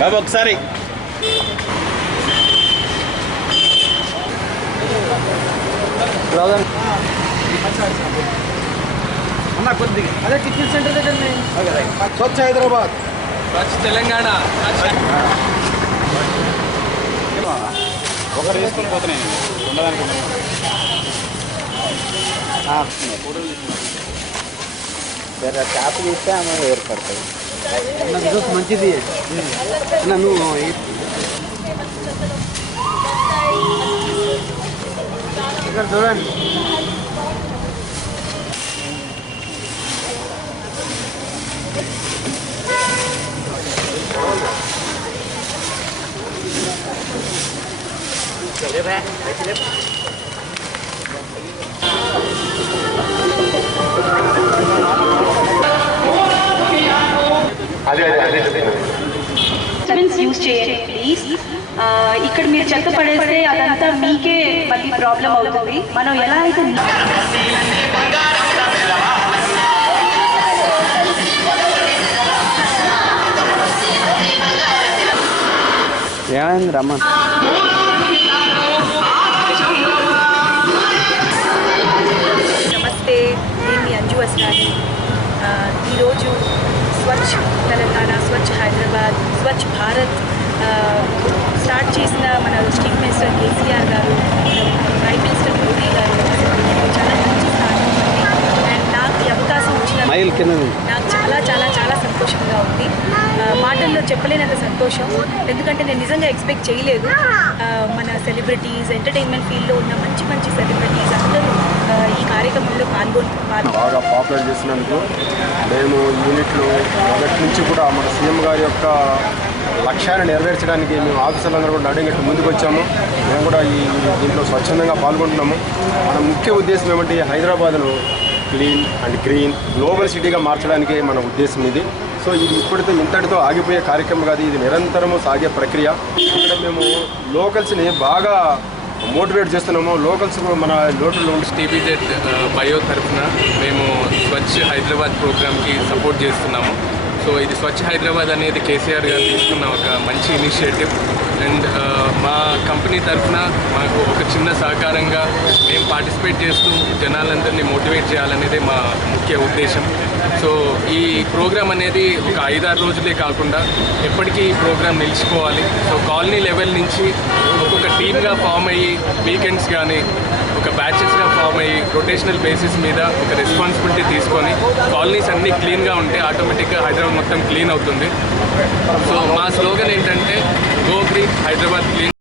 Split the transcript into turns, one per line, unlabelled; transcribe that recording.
బాబు ఒకసారి.
అన్న కొద్దిగా. అదే టిఫిన్ సెంటర్ దగ్గర స్వచ్ఛ హైదరాబాద్.
స్వచ్ఛ తెలంగాణ.
ఒకరు వేసుకొని పోతున్నాయి ఉండడానికి
జర ట్యాప్ తీస్తే ఆమె ఏర్పడుతుంది
మంచిది అన్న నువ్వు ఇక్కడ చూడండి
డస్ట్బిన్స్ యూజ్ చేయండి ప్లీజ్ ఆ, ఇక్కడ మీరు చెత్త పడేస్తే అదంతా మీకే మళ్ళీ ప్రాబ్లం అవుతుంది మనం ఎలా అయితే
ఏమైంది రమ్మన్
నమస్తే నేను మీ అంజు అస్రాని ఆ, ఈరోజు స్వచ్ఛ తెలంగాణ స్వచ్ఛ హైదరాబాద్ స్వచ్ఛ భారత్ స్టార్ట్ చేసిన మన చీఫ్ మినిస్టర్ కేసీఆర్ గారు ప్రైమ్ మినిస్టర్ మోదీ గారు చాలా మంచి స్థానం ఉంది అండ్ నాకు ఈ అవకాశం వచ్చిన. నాకు చాలా చాలా చాలా సంతోషంగా ఉంది. మాటల్లో చెప్పలేనంత సంతోషం. ఎందుకంటే నేను నిజంగా ఎక్స్పెక్ట్ చేయలేదు. మన సెలబ్రిటీస్ ఎంటర్టైన్మెంట్ ఫీల్డ్లో ఉన్న మంచి మంచి సెలబ్రిటీస్ అందరూ ఈ కార్యక్రమంలో పాల్గొని
బాగా పాపులర్ చేసినందుకు మేము యూనిట్లు మొదటి నుంచి కూడా మన సీఎం గారి యొక్క లక్ష్యాన్ని నెరవేర్చడానికి మేము ఆఫీసర్లందరూ కూడా అడిగినట్టు ముందుకు వచ్చాము. మేము కూడా ఈ దీంట్లో స్వచ్ఛందంగా పాల్గొంటున్నాము. మన ముఖ్య ఉద్దేశం ఏమంటే హైదరాబాద్ను క్లీన్ అండ్ గ్రీన్ గ్లోబల్ సిటీగా మార్చడానికి మన ఉద్దేశం ఇది. సో ఇది ఇప్పటితో ఇంతటితో ఆగిపోయే కార్యక్రమం కాదు. ఇది నిరంతరము సాగే ప్రక్రియ. ఇక్కడ మేము లోకల్స్ని బాగా మోటివేట్ చేస్తున్నాము. లోకల్స్ మన లోటులు
టీబీజెడ్ బయో తరఫున మేము స్వచ్ఛ హైదరాబాద్ ప్రోగ్రామ్కి సపోర్ట్ చేస్తున్నాము. సో ఇది స్వచ్ఛ హైదరాబాద్ అనేది కేసీఆర్ గారు తీసుకున్న ఒక మంచి ఇనిషియేటివ్ అండ్ uh, మా కంపెనీ తరఫున మాకు ఒక చిన్న సహకారంగా మేము పార్టిసిపేట్ చేస్తూ జనాలందరినీ మోటివేట్ చేయాలనేదే మా ముఖ్య ఉద్దేశం. సో ఈ ప్రోగ్రామ్ అనేది ఒక ఐదారు రోజులే కాకుండా ఎప్పటికీ ఈ ప్రోగ్రామ్ నిలిచిపోవాలి. సో కాలనీ లెవెల్ నుంచి ఒక్కొక్క టీమ్గా ఫామ్ అయ్యి వీకెండ్స్ కానీ ఒక బ్యాచెస్గా ఫామ్ అయ్యి రొటేషనల్ బేసిస్ మీద ఒక రెస్పాన్సిబిలిటీ తీసుకొని కాలనీస్ అన్నీ క్లీన్గా ఉంటే ఆటోమేటిక్గా హైదరాబాద్ మొత్తం క్లీన్ అవుతుంది. సో మా స్లోగన్ ఏంటంటే గో గ్రీన్ హైదరాబాద్ క్లీన్